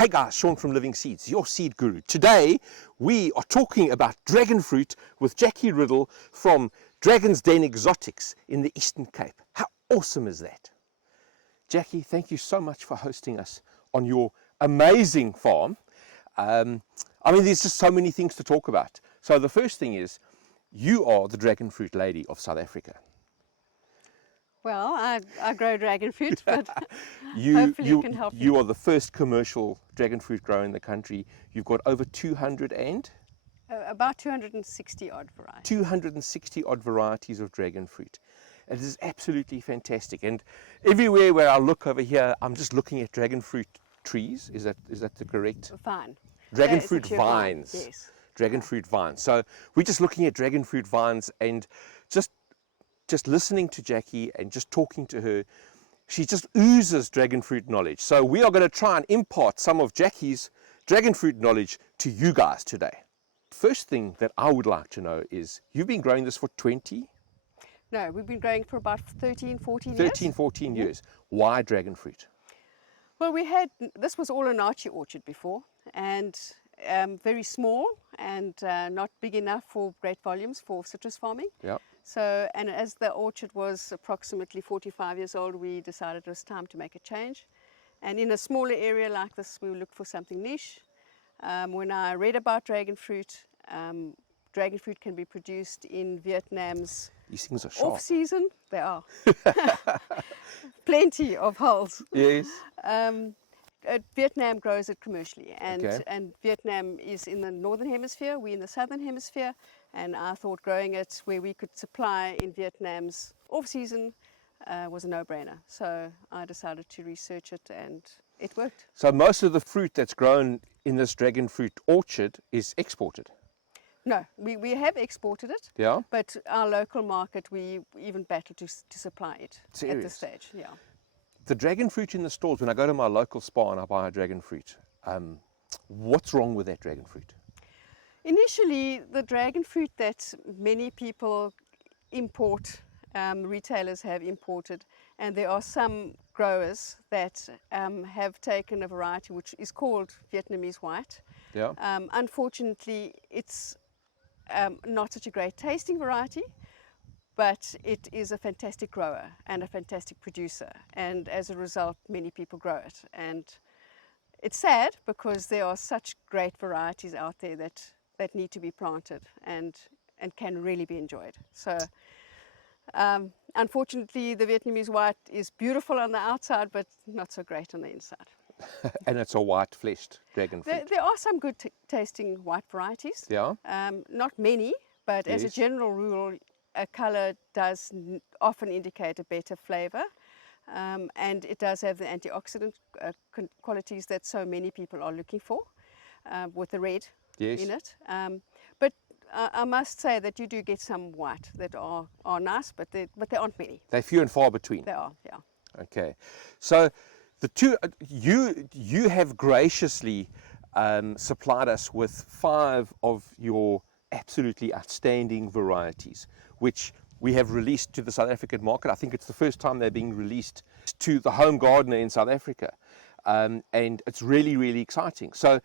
Hey guys, Sean from Living Seeds, your seed guru. Today we are talking about dragon fruit with Jackye Riddle from Dragon's Den Exotics in the Eastern Cape. How awesome is that? Jackye, thank you so much for hosting us on your amazing farm. I mean, there's just so many things to talk about. So the first thing is, you are the dragon fruit lady of South Africa. Well, I grow dragon fruit, but hopefully you can help me. You are the first commercial dragon fruit grower in the country. You've got over about 260 odd varieties. 260 odd varieties of dragon fruit. It is absolutely fantastic. And everywhere where I look over here, I'm just looking at dragon fruit trees. Is that the correct? Vine. Dragon fruit vines. Yes. Dragon fruit vines. So we're just looking at dragon fruit vines and just listening to Jackye and just talking to her, she just oozes dragon fruit knowledge. So we are going to try and impart some of Jackye's dragon fruit knowledge to you guys today. First thing that I would like to know is, you've been growing this for 20? No, we've been growing for about 13, 14 years. 13, 14 years. Why dragon fruit? Well, this was all an archie orchard before, and very small and not big enough for great volumes for citrus farming. Yeah. So, and as the orchard was approximately 45 years old, we decided it was time to make a change. And in a smaller area like this, we looked for something niche. When I read about dragon fruit can be produced in Vietnam's These things are sharp. off-season. They are. Plenty of holes. Yes. Vietnam grows it commercially, and, Okay. and Vietnam is in the northern hemisphere, we're in the southern hemisphere, and I thought growing it where we could supply in Vietnam's off-season was a no-brainer. So I decided to research it, and it worked. So most of the fruit that's grown in this dragon fruit orchard is exported? No, we have exported it, Yeah. but our local market, we even battle to supply it at Serious? this stage. Yeah. The dragon fruit in the stores, when I go to my local spa and I buy a dragon fruit, what's wrong with that dragon fruit? Initially, the dragon fruit that many people import, retailers have imported, and there are some growers that have taken a variety which is called Vietnamese white. Yeah. Unfortunately, it's not such a great tasting variety, but it is a fantastic grower and a fantastic producer, and as a result many people grow it. And it's sad because there are such great varieties out there that need to be planted and can really be enjoyed. So unfortunately the Vietnamese white is beautiful on the outside but not so great on the inside. And it's a white-fleshed dragon fruit. There are some good tasting white varieties. Yeah. Not many, but as a Yes. general rule, a colour does often indicate a better flavour, and it does have the antioxidant qualities that so many people are looking for, with the red Yes. in it. But I must say that you do get some white that are nice, but there aren't many. They're few and far between. They are, yeah. Okay. So the two, you have graciously supplied us with 5 of your absolutely outstanding varieties, which we have released to the South African market. I think it's the first time they're being released to the home gardener in South Africa, and it's really, really exciting. So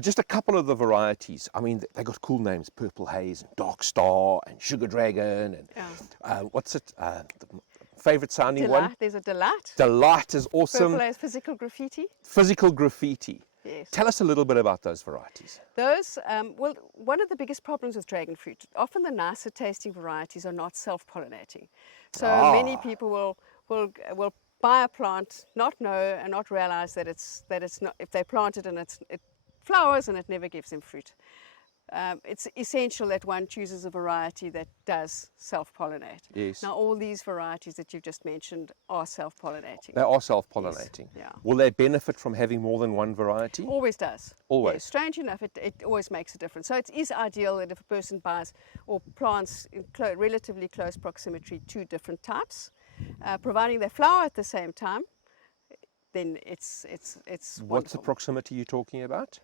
just a couple of the varieties, I mean, they got cool names: Purple Haze and Dark Star and Sugar Dragon and what's it, the favorite sounding Delight. one? There's a Delight. Delight is awesome. Purple Haze, Physical Graffiti. Physical Graffiti. Yes. Tell us a little bit about those varieties. Those, well, one of the biggest problems with dragon fruit, often the nicer tasting varieties are not self-pollinating. So many people will buy a plant, not know and not realize that it's not, if they plant it and it flowers and it never gives them fruit. It's essential that one chooses a variety that does self-pollinate. Yes. Now, all these varieties that you've just mentioned are self-pollinating. They are self-pollinating. Yes, yeah. Will they benefit from having more than one variety? Always does. Always. Yes, strange enough, it always makes a difference. So it is ideal that if a person buys or plants in relatively close proximity to different types, providing they flower at the same time, then it's What's the wonderful. proximity you're talking about?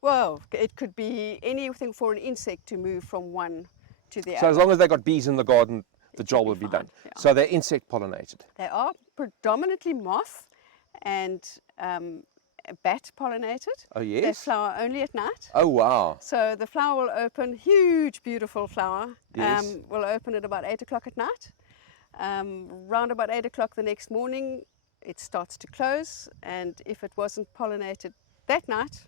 Well, it could be anything for an insect to move from one to the So other. as long as they've got bees in the garden, the job will be fine, done. yeah. So they're insect pollinated. They are predominantly moth and bat pollinated. Oh, They yes. flower only at night. Oh, wow. So the flower will open, huge, beautiful flower. Yes. Will open at about 8 o'clock at night. Round about 8 o'clock the next morning, it starts to close. And if it wasn't pollinated that night,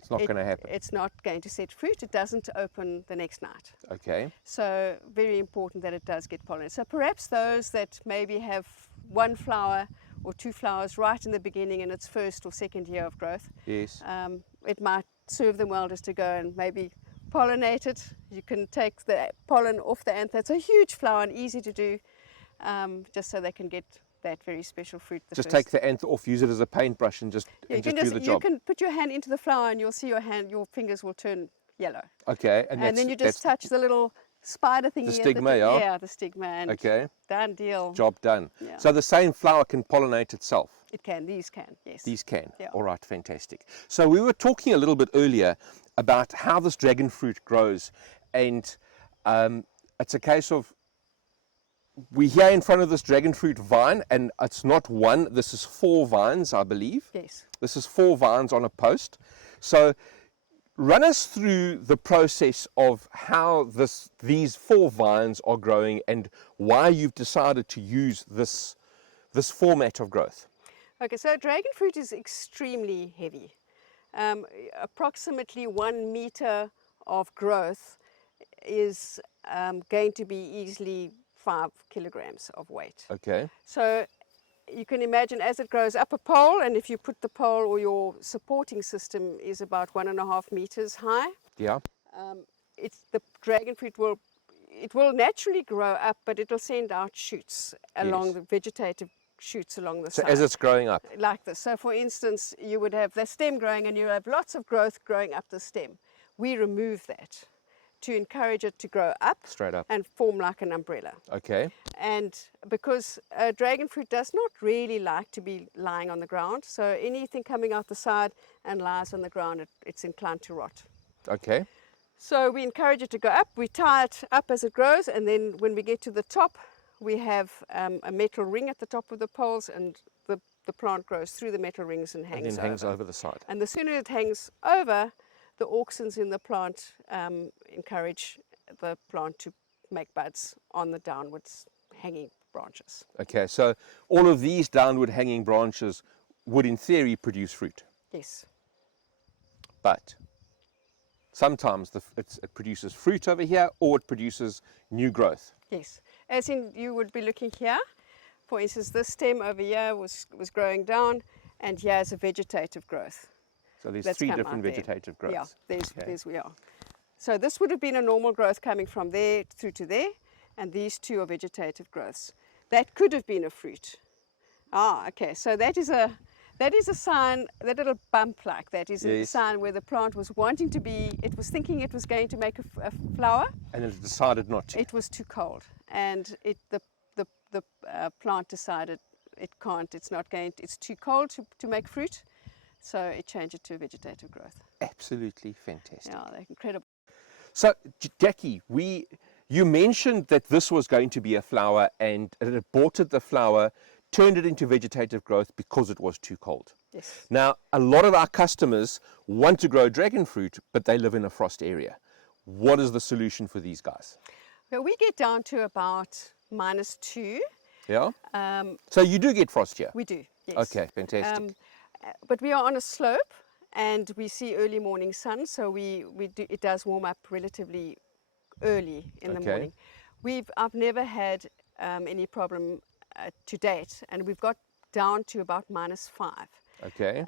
It's not going to happen. it's not going to set fruit. It doesn't open the next night. Okay. So very important that it does get pollinated. So perhaps those that maybe have one flower or two flowers right in the beginning in its first or second year of growth, Yes. it might serve them well just to go and maybe pollinate it. You can take the pollen off the anther. It's a huge flower and easy to do, just so they can get that very special fruit. Just take the anther off, use it as a paintbrush, and just, Yeah, do the job. You can put your hand into the flower and you'll see your fingers will turn yellow. Okay. And then you just touch the little spider thingy. The at stigma, tip. yeah? Yeah, the stigma. And Okay. done deal. Job done. Yeah. So the same flower can pollinate itself. It can. These can. Yes. These can. Yeah. All right, fantastic. So we were talking a little bit earlier about how this dragon fruit grows, and it's a case of we're here in front of this dragon fruit vine, and it's not one. This is 4 vines, I believe. Yes. This is 4 vines on a post. So run us through the process of how these 4 vines are growing and why you've decided to use this format of growth. Okay, so dragon fruit is extremely heavy. Approximately 1 meter of growth is going to be easily 5 kilograms of weight. Okay. So you can imagine as it grows up a pole, and if you put the pole or your supporting system is about 1.5 meters high, Yeah. the dragon fruit will naturally grow up, but it'll send out shoots along Yes. the vegetative shoots along the So side. as it's growing up. Like this. So for instance, you would have the stem growing and you have lots of growth growing up the stem. We remove that to encourage it to grow up Straight up. and form like an umbrella. Okay. And because dragon fruit does not really like to be lying on the ground, so anything coming out the side and lies on the ground, it's inclined to rot. Okay. So we encourage it to go up. We tie it up as it grows, and then when we get to the top, we have a metal ring at the top of the poles, and the plant grows through the metal rings and hangs And then hangs over. over the side. And the sooner it hangs over, the auxins in the plant encourage the plant to make buds on the downwards hanging branches. Okay, so all of these downward hanging branches would in theory produce fruit, Yes. but sometimes it produces fruit over here, or it produces new growth. Yes. As in, you would be looking here. For instance, this stem over here was growing down, and here is a vegetative growth. So there's That's 3 come different out there. vegetative growths. Yeah, Okay. there's we are. So this would have been a normal growth coming from there through to there, and these 2 are vegetative growths. That could have been a fruit. Ah, okay. So that is a sign, that little bump like that is a Yes. sign where the plant was wanting to be, it was thinking it was going to make a flower. And it decided not to. It was too cold, and the plant decided it can't, it's too cold to make fruit, so it changed it to a vegetative growth. Absolutely fantastic. Yeah, they're incredible. So, Jackye, you mentioned that this was going to be a flower, and it aborted the flower, turned it into vegetative growth because it was too cold. Yes. Now, a lot of our customers want to grow dragon fruit, but they live in a frost area. What is the solution for these guys? Well, we get down to about -2. Yeah? So you do get frost here? We do, yes. Okay, fantastic. But we are on a slope, and we see early morning sun, so it does warm up relatively early in the Okay. morning. I've never had any problem to date, and we've got down to about -5. Okay.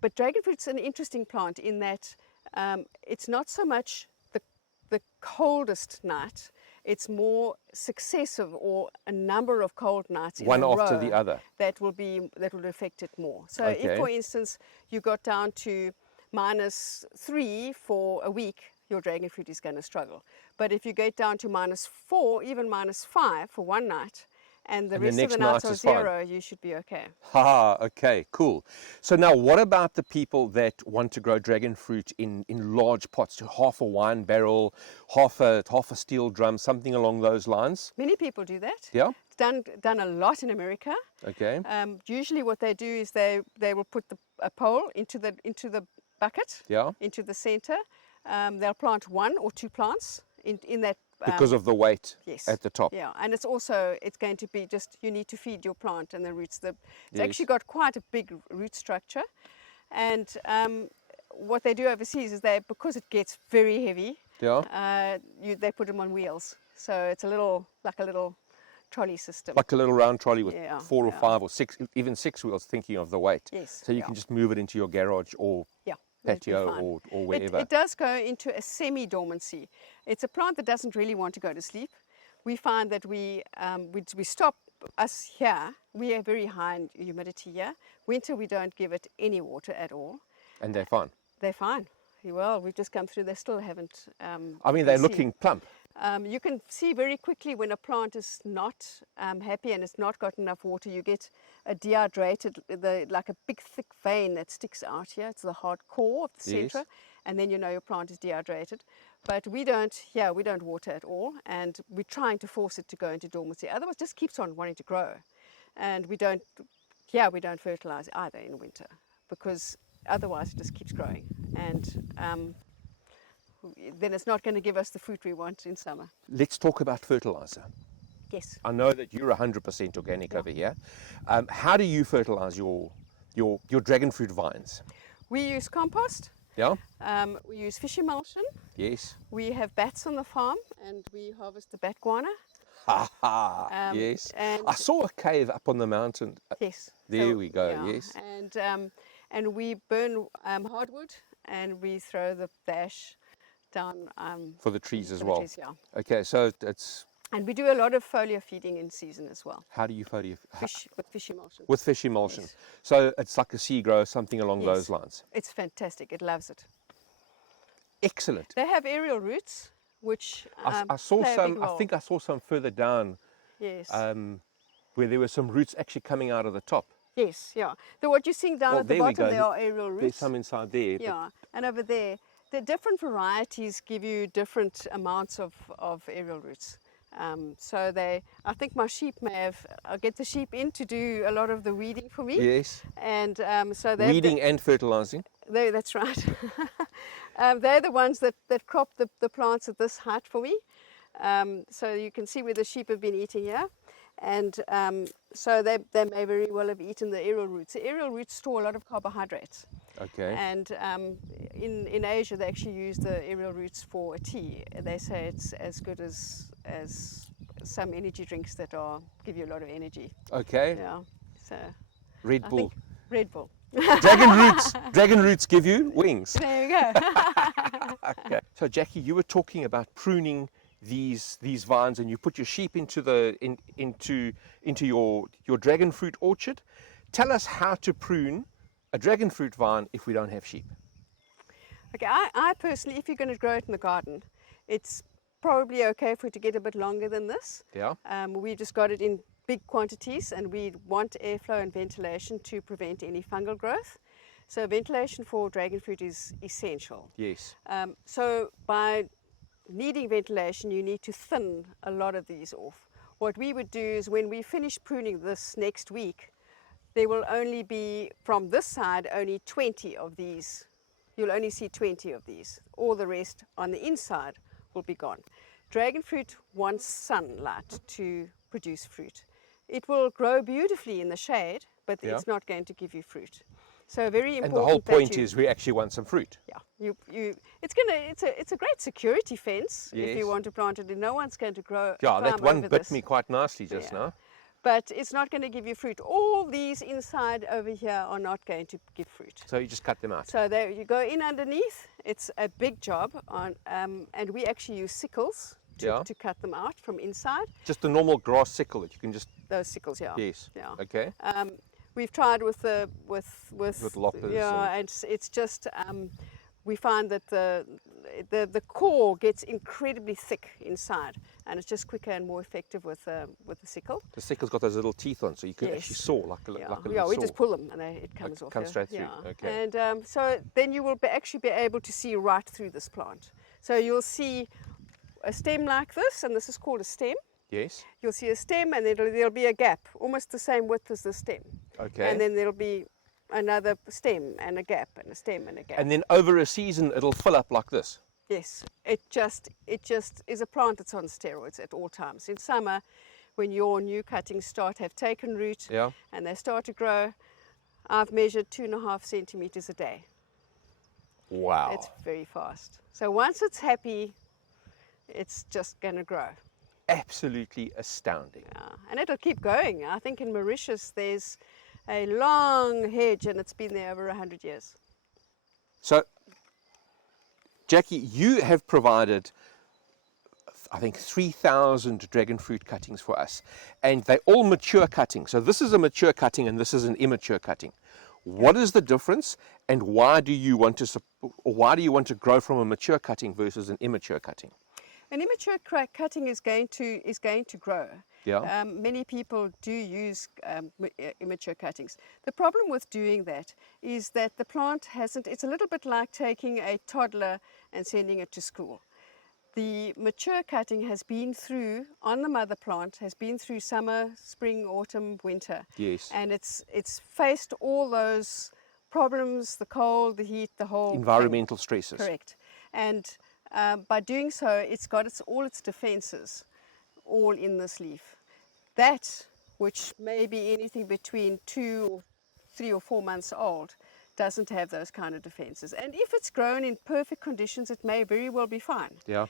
But dragon fruit's an interesting plant in that it's not so much the coldest night, it's more successive or a number of cold nights in One a after row the other. that will affect it more. So Okay. if, for instance, you got down to -3 for a week, your dragon fruit is going to struggle. But if you get down to -4, even -5 for one night, and the And the rest of next the nights night are is fine. 0, you should be okay. Ha, okay, cool. So now what about the people that want to grow dragon fruit in large pots, to half a wine barrel, half a steel drum, something along those lines? Many people do that. Yeah? done a lot in America. Okay. Usually what they do is they will put a pole into the bucket, Yeah. into the center. They'll plant 1 or 2 plants in that. Because of the weight Yes. at the top. Yeah, and it's going to be just, you need to feed your plant and the roots. It's Yes. actually got quite a big root structure. And what they do overseas is because it gets very heavy, Yeah. they put them on wheels. So it's like a little trolley system. Like a little round trolley with Yeah, 4 or yeah. 5 or 6, even 6 wheels, thinking of the weight. Yes, So you yeah. can just move it into your garage or Yeah, that'd be patio fine. or wherever. It does go into a semi-dormancy. It's a plant that doesn't really want to go to sleep. We find that we stop us here. We are very high in humidity here. Winter, we don't give it any water at all. And they're fine. They're fine. Well, we've just come through. They still haven't. I mean, they're looking plump. You can see very quickly when a plant is not happy and it's not got enough water. You get a dehydrated, like a big thick vein that sticks out here. It's the hard core of the Yes. center, and then you know your plant is dehydrated. But we don't water at all, and we're trying to force it to go into dormancy. Otherwise, it just keeps on wanting to grow, and we don't fertilize either in winter, because otherwise it just keeps growing, and then it's not going to give us the fruit we want in summer. Let's talk about fertilizer. Yes. I know that you're 100% organic over here. How do you fertilize your dragon fruit vines? We use compost. Yeah. We use fish emulsion. Yes. We have bats on the farm, and we harvest the bat guana. Ha ha. Yes. and- I saw a cave up on the mountain. Yes. There we go. yeah, Yes. And we burn hardwood, and we throw the ash down For the trees as for the well. trees, yeah. Okay, so it's And we do a lot of foliar feeding in season as well. how do you foliar With fish emulsion. with fish emulsion? Yes. So it's like a sea grow, something along Yes. those lines. It's fantastic. It loves it. Excellent. They have aerial roots, which I saw play a big some. I role. think I saw some further down Yes. where there were some roots actually coming out of the top. Yes, yeah. What you're seeing down Well, at the there we bottom, go. there are aerial roots. There's some inside there. but- Yeah, and over there, the different varieties give you different amounts of aerial roots. So I think my sheep I'll get the sheep in to do a lot of the weeding for me. Yes. And so Weeding and fertilizing. that's right. They're the ones that crop the plants at this height for me. So you can see where the sheep have been eating here. And so they may very well have eaten the aerial roots. The aerial roots store a lot of carbohydrates. Okay. And in Asia, they actually use the aerial roots for a tea. They say it's as good as some energy drinks that give you a lot of energy. Okay. Yeah. So Red I Bull. think Red Bull. Dragon roots. Dragon roots give you wings. There you go. Okay. So Jackye, you were talking about pruning these vines, and you put your sheep into your dragon fruit orchard. Tell us how to prune a dragon fruit vine if we don't have sheep. Okay, I personally, if you're going to grow it in the garden, it's probably okay for it to get a bit longer than this. Yeah. We just got it in big quantities, and we want airflow and ventilation to prevent any fungal growth. So ventilation for dragon fruit is essential. Yes. So by needing ventilation, you need to thin a lot of these off. What we would do is when we finish pruning this next week, there will only be, from this side, only 20 of these. You'll only see 20 of these. All the rest on the inside will be gone. Dragon fruit wants sunlight to produce fruit. It will grow beautifully in the shade, but Yeah. it's not going to give you fruit. So very important. And the whole that point you- is we actually want some fruit. yeah, it's a great security fence if Yes. you want to plant it. No one's going to grow. Yeah, that climb one over bit this. me quite nicely just Yeah. now. But it's not going to give you fruit. All these inside over here are not going to give fruit. So you just cut them out. So there you go in underneath. It's a big job, and we actually use sickles Yeah. to cut them out from inside. Just a normal grass sickle that you can just. Those sickles, yeah. Yes. Yeah. Okay. We've tried with loppers yeah, and it's just we find that the core gets incredibly thick inside, and it's just quicker and more effective with the sickle. The sickle's got those little teeth on, so you can Yes. actually saw like a Yeah, little yeah, we saw. just pull them and it comes off. comes yeah. straight through, Yeah. okay. And so then you will actually be able to see right through this plant. So you'll see a stem like this, and this is called a stem. Yes. you'll see a stem, and then there'll be a gap, almost the same width as the stem. Okay. And then there'll be another stem and a gap and a stem and a gap. And then over a season, it'll fill up like this. Yes, it just is a plant that's on steroids at all times. In summer, when your new cuttings have taken root, Yeah. and they start to grow, I've measured 2.5 centimeters a day. Wow. It's very fast. So once it's happy, it's just going to grow. Absolutely astounding. And it'll keep going. I think in Mauritius there's a long hedge, and it's been there over 100 years. So, Jackye, you have provided, I think, 3,000 dragon fruit cuttings for us, and they're all mature cuttings. So this is a mature cutting, and this is an immature cutting. What is the difference, and why do you want to grow from a mature cutting versus an immature cutting? An immature cutting is going to grow. Yeah. Many people do use immature cuttings. The problem with doing that is that the plant hasn't. It's a little bit like taking a toddler and sending it to school. The mature cutting has been through, on the mother plant, has been through summer, spring, autumn, winter. Yes. And it's faced all those problems, the cold, the heat, the whole Environmental thing. stresses. Correct. And by doing so, it's got all its defenses all in this leaf. That, which may be anything between 2, 3 or 4 months old, doesn't have those kind of defenses. And if it's grown in perfect conditions, it may very well be fine. Yeah.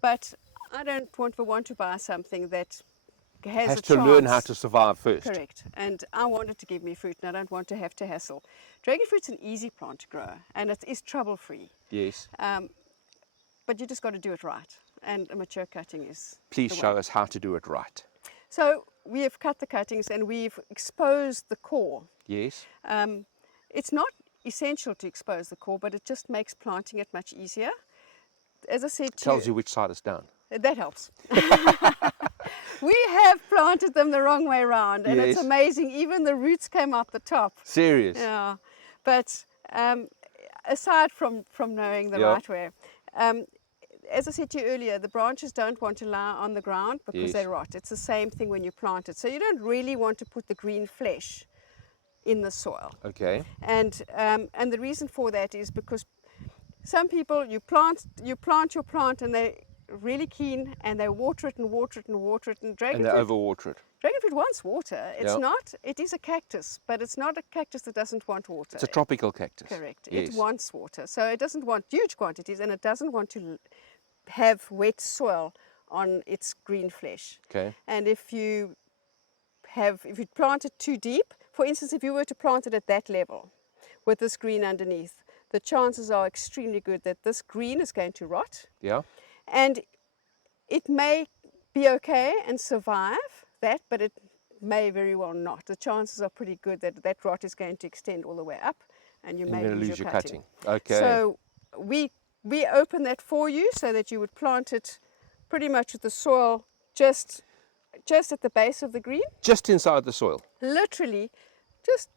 But I don't want to buy something that has a to chance. learn how to survive first. Correct. And I want it to give me fruit, and I don't want to have to hassle. Dragon fruit's an easy plant to grow, and it is trouble-free. Yes. But you just got to do it right. And a mature cutting is Please the show way. us how to do it right. So we have cut the cuttings and we've exposed the core. Yes. It's not essential to expose the core, but it just makes planting it much easier. As I said to Tells you which side is down. that helps. We have planted them the wrong way around, and it's Yes. amazing. Even the roots came up the top. Serious. Yeah, but aside from knowing the Yeah. right way, as I said to you earlier, the branches don't want to lie on the ground because Yes. they rot. It's the same thing when you plant it. So you don't really want to put the green flesh in the soil. Okay. And the reason for that is because some people, you plant your plant and they're really keen and they water it and water it and water it, and And they overwater it. dragon fruit wants water. It's Yeah. not, it is a cactus, but it's not a cactus that doesn't want water. It's a tropical cactus. Correct. Yes. It wants water. So it doesn't want huge quantities, and it doesn't want to have wet soil on its green flesh. Okay. And if you plant it too deep, for instance, if you were to plant it at that level with this green underneath, the chances are extremely good that this green is going to rot. Yeah. And it may be okay and survive that, but it may very well not. The chances are pretty good that that rot is going to extend all the way up, and you You're may going to lose your cutting. cutting. Okay. So we open that for you so that you would plant it pretty much with the soil just at the base of the green. Just inside the soil. Literally, just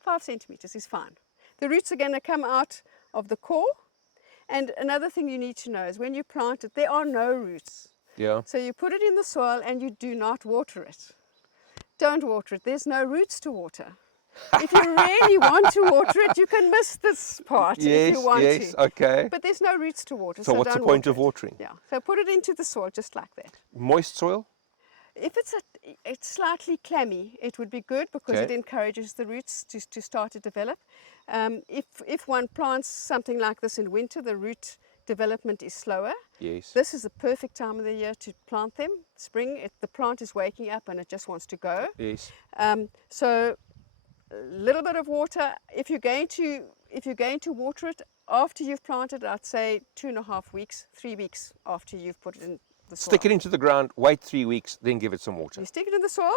5 centimeters is fine. The roots are going to come out of the core. And another thing you need to know is when you plant it, there are no roots. Yeah. So you put it in the soil and you do not water it. Don't water it. There's no roots to water. If you really want to water it, you can miss this part if you want to. Okay. But there's no roots to water. So what's the don't point water of it. watering? Yeah. So put it into the soil just like that. Moist soil? If it's slightly clammy, it would be good because Okay. it encourages the roots to start to develop. If one plants something like this in winter, the root development is slower. Yes. This is the perfect time of the year to plant them. Spring, the plant is waking up and it just wants to go. Yes. So a little bit of water. If you're going to water it after you've planted, I'd say 2.5 weeks, 3 weeks after you've put it in the soil. Stick it into the ground, wait 3 weeks, then give it some water. You stick it in the soil,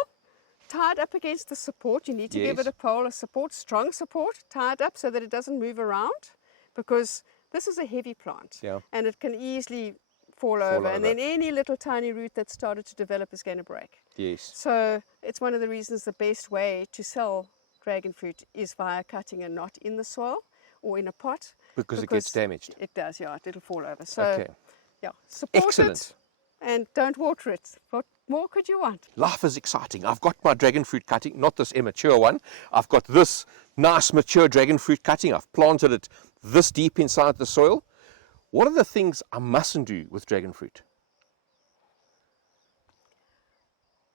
tie it up against the support. You need to give Yes. it a pole, a support, strong support, tie it up so that it doesn't move around, because this is a heavy plant. Yeah. And it can easily fall over. And then any little tiny root that started to develop is going to break. Yes. So it's one of the reasons the best way to sell dragon fruit is via cutting and not in the soil or in a pot. Because it gets damaged. It does, yeah. It'll fall over. So, Okay. yeah, support Excellent. it. and don't water it. What more could you want? Life is exciting. I've got my dragon fruit cutting, not this immature one. I've got this nice mature dragon fruit cutting. I've planted it this deep inside the soil. What are the things I mustn't do with dragon fruit?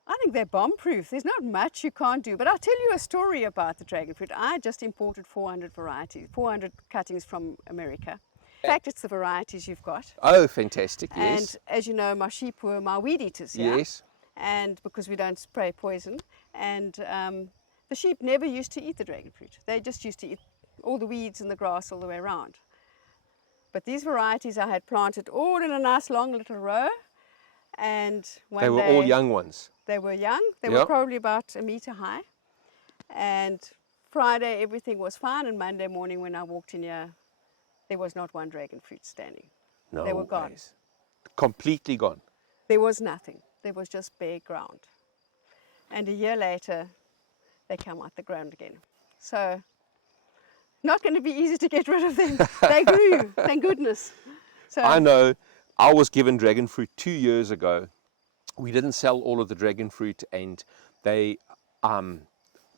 I think they're bomb-proof. There's not much you can't do. But I'll tell you a story about the dragon fruit. I just imported 400 varieties, 400 cuttings from America. In fact, it's the varieties you've got. Oh, fantastic, yes. And as you know, my sheep were my weed eaters, yeah? Yes. And because we don't spray poison. And the sheep never used to eat the dragon fruit. They just used to eat all the weeds and the grass all the way around. But these varieties I had planted all in a nice long little row. And one They were day, all young ones. They were young. They Yep. were probably about 1 meter high. And Friday everything was fine. And Monday morning when I walked in here, there was not one dragon fruit standing. No They were gone. ways. Completely gone. There was nothing. There was just bare ground. And a year later, they come out the ground again. So, not going to be easy to get rid of them. They grew, thank goodness. So, I know. I was given dragon fruit 2 years ago. We didn't sell all of the dragon fruit, and they, and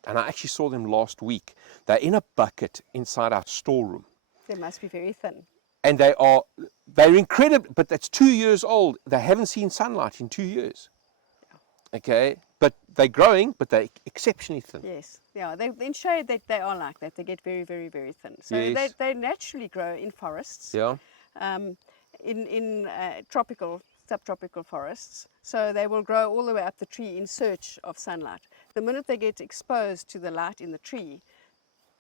I actually saw them last week. They're in a bucket inside our storeroom, they must be very thin. and they're incredible. But that's 2 years old. They haven't seen sunlight in 2 years. Okay, but they're growing, but they're exceptionally thin. Yes, yeah. They, in shade, they are like that. They get very, very, very thin. So Yes. they naturally grow in forests. Yeah. In tropical, subtropical forests. So they will grow all the way up the tree in search of sunlight. The minute they get exposed to the light in the tree,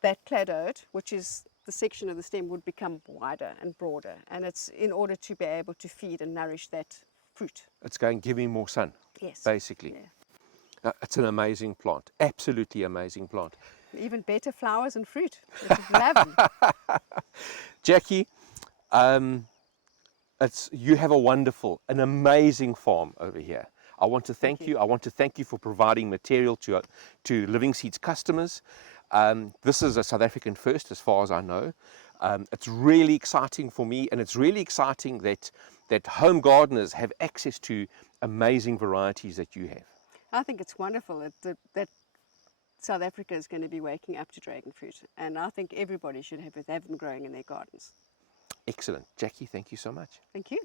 that cladode, which is the section of the stem, would become wider and broader. And it's in order to be able to feed and nourish that fruit. It's going to give me more sun, Yes. basically. Yeah. It's an amazing plant. Absolutely amazing plant. Even better flowers and fruit. You should love them. Jackye, you have a wonderful, an amazing farm over here. I want to thank you. I want to thank you for providing material to Living Seeds customers. This is a South African first, as far as I know. It's really exciting for me, and it's really exciting that home gardeners have access to amazing varieties that you have. I think it's wonderful that South Africa is going to be waking up to dragon fruit, and I think everybody should have them growing in their gardens. Excellent. Jackye, thank you so much. Thank you.